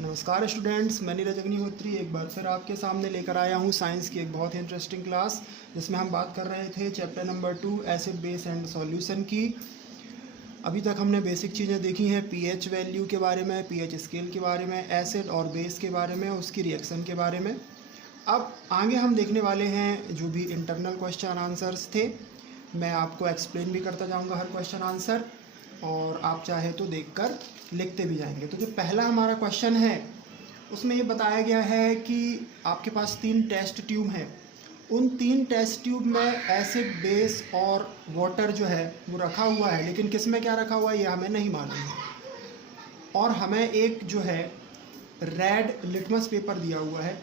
नमस्कार स्टूडेंट्स, मैं नीरज अग्निहोत्री एक बार फिर आपके सामने लेकर आया हूँ साइंस की एक बहुत ही इंटरेस्टिंग क्लास, जिसमें हम बात कर रहे थे chapter number 2 acid base and solution की। अभी तक हमने बेसिक चीज़ें देखी हैं, पीएच वैल्यू के बारे में, पीएच स्केल के बारे में, एसिड और बेस के बारे में, उसकी रिएक्शन के बारे में। अब आगे हम देखने वाले हैं जो भी इंटरनल क्वेश्चन आंसर्स थे। मैं आपको एक्सप्लेन भी करता जाऊँगा हर क्वेश्चन आंसर, और आप चाहे तो देखकर लिखते भी जाएंगे। तो जो पहला हमारा क्वेश्चन है उसमें ये बताया गया है कि आपके पास 3 टेस्ट ट्यूब हैं। उन 3 टेस्ट ट्यूब में एसिड, बेस और वाटर जो है वो रखा हुआ है, लेकिन किस में क्या रखा हुआ है ये हमें नहीं मालूम है। और हमें एक जो है रेड लिटमस पेपर दिया हुआ है।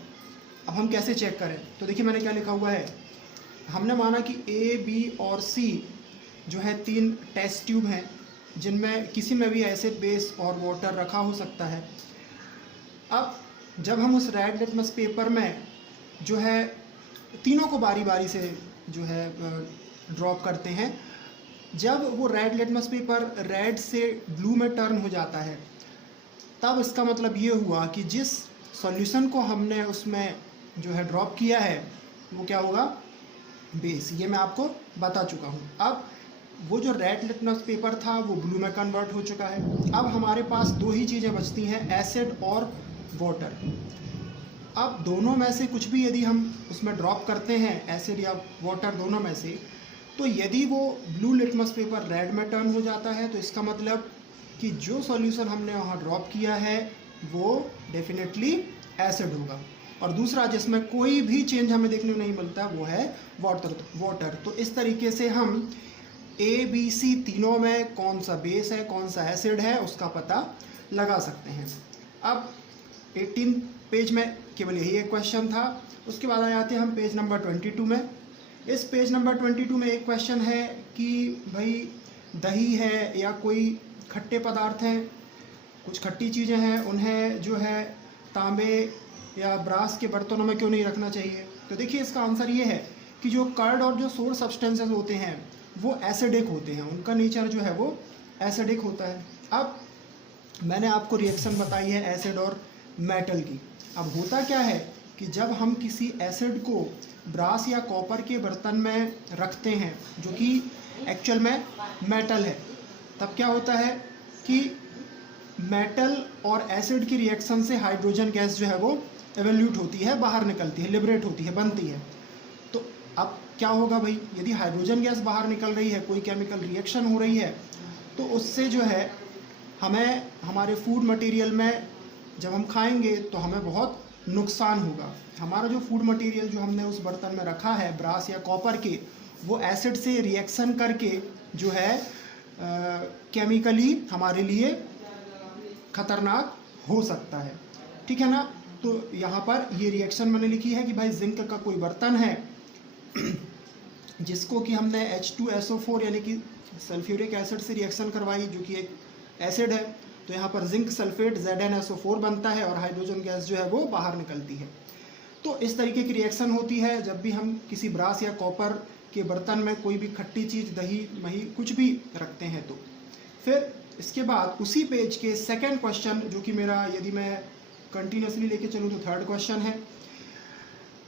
अब हम कैसे चेक करें? तो देखिए मैंने क्या लिखा हुआ है। हमने माना कि ए, बी और सी जो है 3 टेस्ट ट्यूब हैं, जिनमें किसी में भी एसिड, बेस और वाटर रखा हो सकता है। अब जब हम उस रेड लिटमस पेपर में जो है तीनों को बारी बारी से जो है ड्रॉप करते हैं, जब वो रेड लिटमस पेपर रेड से ब्लू में टर्न हो जाता है, तब इसका मतलब ये हुआ कि जिस सॉल्यूशन को हमने उसमें जो है ड्रॉप किया है वो क्या होगा? बेस। ये मैं आपको बता चुका हूँ। अब वो जो रेड लिटमस पेपर था वो ब्लू में कन्वर्ट हो चुका है। अब हमारे पास 2 ही चीज़ें बचती हैं, एसिड और वाटर। अब दोनों में से कुछ भी यदि हम उसमें ड्रॉप करते हैं, एसिड या वाटर दोनों में से, तो यदि वो ब्लू लिटमस पेपर रेड में टर्न हो जाता है तो इसका मतलब कि जो सॉल्यूशन हमने वहाँ ड्रॉप किया है वो डेफिनेटली एसिड होगा। और दूसरा जिसमें कोई भी चेंज हमें देखने को नहीं मिलता वो है वाटर। तो इस तरीके से हम ए, बी, सी तीनों में कौन सा बेस है, कौन सा एसिड है, उसका पता लगा सकते हैं। अब 18 पेज में केवल यही एक क्वेश्चन था। उसके बाद आ जाते हैं हम पेज नंबर 22 में। इस पेज नंबर 22 में एक क्वेश्चन है कि भाई दही है या कोई खट्टे पदार्थ हैं, कुछ खट्टी चीज़ें हैं, उन्हें जो है तांबे या ब्रास के बर्तनों में क्यों नहीं रखना चाहिए? तो देखिए इसका आंसर ये है कि जो कर्ड और जो सोर सब्सटेंसेस होते हैं वो एसिडिक होते हैं, उनका नेचर जो है वो एसिडिक होता है। अब मैंने आपको रिएक्शन बताई है एसिड और मेटल की। अब होता क्या है कि जब हम किसी एसिड को ब्रास या कॉपर के बर्तन में रखते हैं जो कि एक्चुअल में मेटल है, तब क्या होता है कि मेटल और एसिड की रिएक्शन से हाइड्रोजन गैस जो है वो एवोल्यूट होती है, बाहर निकलती है, लिबरेट होती है, बनती है। तो अब क्या होगा भाई, यदि हाइड्रोजन गैस बाहर निकल रही है, कोई केमिकल रिएक्शन हो रही है, तो उससे जो है हमें हमारे फूड मटेरियल में जब हम खाएंगे तो हमें बहुत नुकसान होगा। हमारा जो फूड मटेरियल जो हमने उस बर्तन में रखा है ब्रास या कॉपर के, वो एसिड से रिएक्शन करके जो है केमिकली हमारे लिए खतरनाक हो सकता है। ठीक है ना? तो यहाँ पर ये रिएक्शन मैंने लिखी है कि भाई जिंक का कोई बर्तन है जिसको कि हमने H2SO4 यानी कि सल्फ्यूरिक एसिड से रिएक्शन करवाई, जो कि एक एसिड है, तो यहाँ पर जिंक सल्फेट ZnSO4 बनता है और हाइड्रोजन गैस जो है वो बाहर निकलती है। तो इस तरीके की रिएक्शन होती है जब भी हम किसी ब्रास या कॉपर के बर्तन में कोई भी खट्टी चीज़, दही, मही कुछ भी रखते हैं। तो फिर इसके बाद उसी पेज के सेकेंड क्वेश्चन, जो कि मेरा यदि मैं कंटिन्यूसली लेके चलूँ तो 3rd क्वेश्चन है।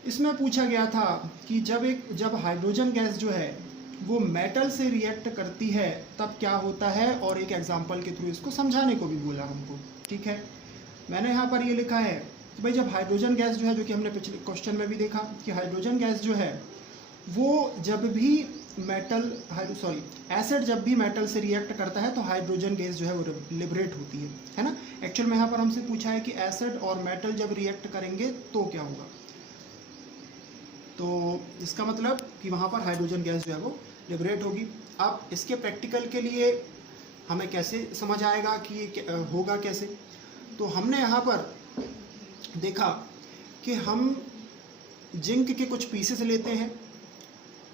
इसमें पूछा गया था कि जब हाइड्रोजन गैस जो है वो मेटल से रिएक्ट करती है तब क्या होता है, और एक एग्जांपल के थ्रू इसको समझाने को भी बोला हमको। ठीक है, मैंने यहाँ पर ये लिखा है कि भाई जब हाइड्रोजन गैस जो है, जो कि हमने पिछले क्वेश्चन में भी देखा कि हाइड्रोजन गैस जो है वो जब भी एसिड जब भी मेटल से रिएक्ट करता है तो हाइड्रोजन गैस जो है वो लिबरेट होती है ना? एक्चुअल में यहाँ पर हमसे पूछा है कि एसिड और मेटल जब रिएक्ट करेंगे तो क्या होगा। तो इसका मतलब कि वहाँ पर हाइड्रोजन गैस जो है वो लिबरेट होगी। अब इसके प्रैक्टिकल के लिए हमें कैसे समझ आएगा कि ये होगा कैसे? तो हमने यहाँ पर देखा कि हम जिंक के कुछ पीसेस लेते हैं।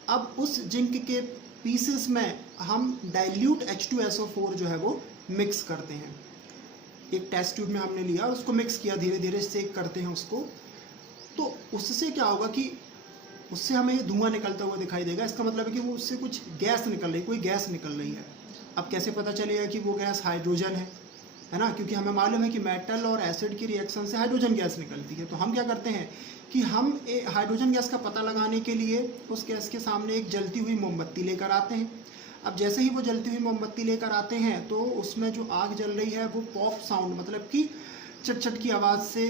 अब उस जिंक के पीसेस में हम डाइल्यूट H2SO4 जो है वो मिक्स करते हैं। एक टेस्ट ट्यूब में हमने लिया और उसको मिक्स किया, धीरे धीरे सेक करते हैं उसको। तो उससे क्या होगा कि उससे हमें ये धुआं निकलता हुआ दिखाई देगा। इसका मतलब है कि वो उससे कुछ गैस निकल रही है, कोई गैस निकल रही है। अब कैसे पता चलेगा कि वो गैस हाइड्रोजन है? है ना, क्योंकि हमें मालूम है कि मेटल और एसिड की रिएक्शन से हाइड्रोजन गैस निकलती है। तो हम क्या करते हैं कि हम हाइड्रोजन गैस का पता लगाने के लिए उस गैस के सामने एक जलती हुई मोमबत्ती लेकर आते हैं। अब जैसे ही वो जलती हुई मोमबत्ती लेकर आते हैं तो उसमें जो आग जल रही है वो पॉप साउंड मतलब कि चटचट की आवाज़ से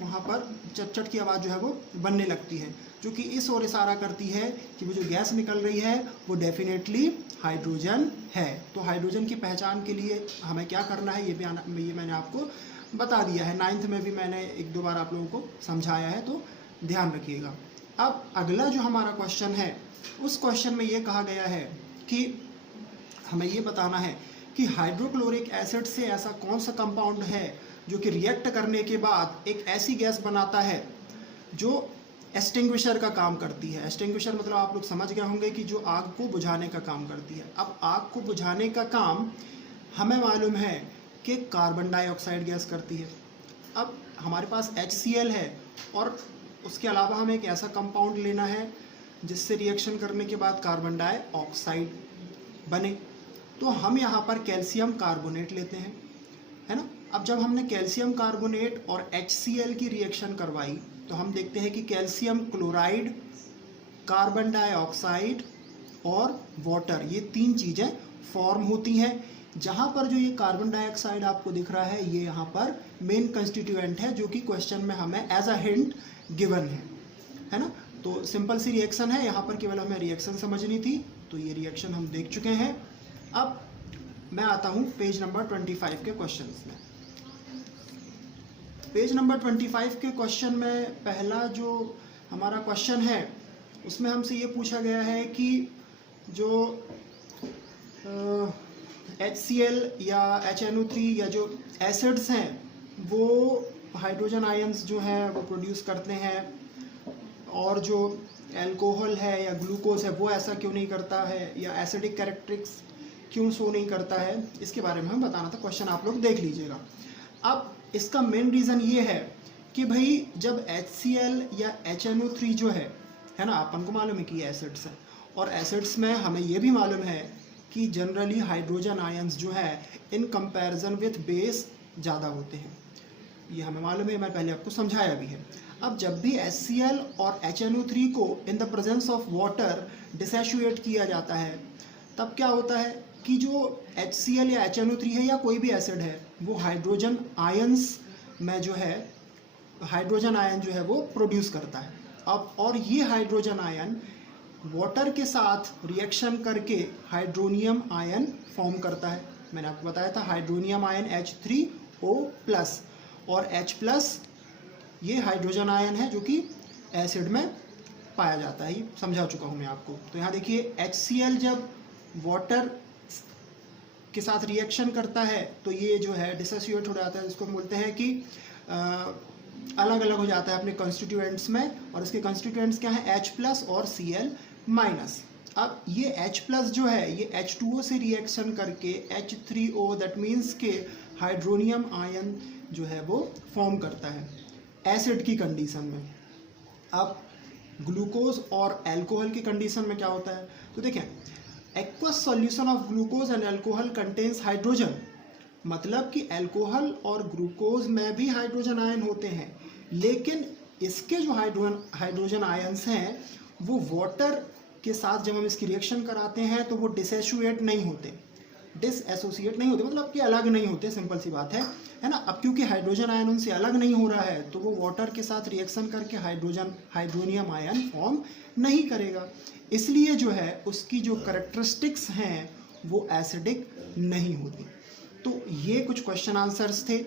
वहाँ पर चटचट की आवाज़ जो है वो बनने लगती है, जो कि इस ओर इशारा करती है कि वो जो गैस निकल रही है वो डेफिनेटली हाइड्रोजन है। तो हाइड्रोजन की पहचान के लिए हमें क्या करना है ये मैंने आपको बता दिया है। 9th में भी मैंने 1-2 बार आप लोगों को समझाया है, तो ध्यान रखिएगा। अब अगला जो हमारा क्वेश्चन है उस क्वेश्चन में ये कहा गया है कि हमें ये बताना है कि हाइड्रोक्लोरिक एसिड से ऐसा कौन सा कंपाउंड है जो कि रिएक्ट करने के बाद एक ऐसी गैस बनाता है जो एक्सटिंग्विशर का काम करती है। एक्सटिंग्विशर मतलब आप लोग समझ गए होंगे कि जो आग को बुझाने का काम करती है। अब आग को बुझाने का काम हमें मालूम है कि कार्बन डाइऑक्साइड गैस करती है। अब हमारे पास HCl है और उसके अलावा हमें एक ऐसा कंपाउंड लेना है जिससे रिएक्शन करने के बाद कार्बन डाइऑक्साइड बने। तो हम यहाँ पर कैल्शियम कार्बोनेट लेते हैं, है ना। अब जब हमने कैल्शियम कार्बोनेट और HCl की रिएक्शन करवाई तो हम देखते हैं कि कैल्शियम क्लोराइड, कार्बन डाइऑक्साइड और वाटर, ये 3 चीज़ें फॉर्म होती हैं। जहाँ पर जो ये कार्बन डाइऑक्साइड आपको दिख रहा है ये यहाँ पर मेन कंस्टिट्यूएंट है, जो कि क्वेश्चन में हमें एज अ हिंट गिवन है ना। तो सिंपल सी रिएक्शन है, यहाँ पर केवल हमें रिएक्शन समझनी थी। तो ये रिएक्शन हम देख चुके हैं। अब मैं आता हूँ पेज नंबर 25 के क्वेश्चंस में। पेज नंबर 25 के क्वेश्चन में पहला जो हमारा क्वेश्चन है उसमें हमसे ये पूछा गया है कि जो HCl या HNO3 या जो एसिड्स हैं वो हाइड्रोजन आयंस जो है वो प्रोड्यूस करते हैं, और जो एल्कोहल है या ग्लूकोज है वो ऐसा क्यों नहीं करता है, या एसिडिक कैरेक्टरिस्टिक्स क्यों शो नहीं करता है, इसके बारे में हमें बताना था। क्वेश्चन आप लोग देख लीजिएगा। अब इसका मेन रीज़न ये है कि भाई जब HCl या HNO3 जो है ना, अपन को मालूम है कि ये एसिड्स है, और एसिड्स में हमें ये भी मालूम है कि जनरली हाइड्रोजन आयंस जो है इन कंपैरिजन विथ बेस ज़्यादा होते हैं। ये हमें मालूम है, मैं पहले आपको समझाया भी है। अब जब भी HCl और HNO3 को in the presence of water डिसैचुएट किया जाता है तब क्या होता है कि जो HCl या HNO3 है या कोई भी एसिड है वो हाइड्रोजन आयंस में जो है हाइड्रोजन आयन जो है वो प्रोड्यूस करता है। अब और ये हाइड्रोजन आयन वाटर के साथ रिएक्शन करके हाइड्रोनियम आयन फॉर्म करता है। मैंने आपको बताया था हाइड्रोनियम आयन H3O+, और H+ ये हाइड्रोजन आयन है जो कि एसिड में पाया जाता है। ये समझा चुका हूँ मैं आपको। तो यहाँ देखिए HCl जब वाटर के साथ रिएक्शन करता है तो ये जो है डिसोसिएट हो जाता है, इसको हम बोलते हैं कि अलग अलग हो जाता है अपने कंस्टिट्यूएंट्स में, और इसके कंस्टिट्यूएंट्स क्या हैं H+ और Cl-। अब ये H+ जो है ये H2O से रिएक्शन करके H3O दैट मीन्स के हाइड्रोनियम आयन जो है वो फॉर्म करता है एसिड की कंडीशन में। अब ग्लूकोज और अल्कोहल की कंडीशन में क्या होता है, तो देखें aqueous solution of glucose and alcohol contains hydrogen, मतलब कि अल्कोहल और ग्लूकोज में भी हाइड्रोजन आयन होते हैं, लेकिन इसके जो हाइड्रोजन आयन्स हैं वो वाटर के साथ जब हम इसकी रिएक्शन कराते हैं तो वो डिसोसिएट नहीं होते, मतलब कि अलग नहीं होते। सिंपल सी बात है ना। अब क्योंकि हाइड्रोजन आयन उनसे अलग नहीं हो रहा है तो वो वाटर के साथ रिएक्शन करके हाइड्रोनियम आयन फॉर्म नहीं करेगा, इसलिए जो है उसकी जो कैरेक्टरिस्टिक्स हैं वो एसिडिक नहीं होती। तो ये कुछ क्वेश्चन आंसर्स थे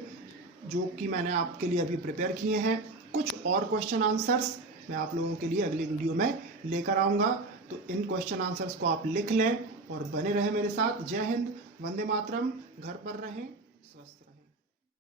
जो कि मैंने आपके लिए अभी प्रिपेयर किए हैं। कुछ और क्वेश्चन आंसर्स मैं आप लोगों के लिए अगली वीडियो में लेकर आऊँगा, तो इन क्वेश्चन आंसर्स को आप लिख लें और बने रहें मेरे साथ। जय हिंद, वंदे मातरम, घर पर रहें, स्वस्थ रहें।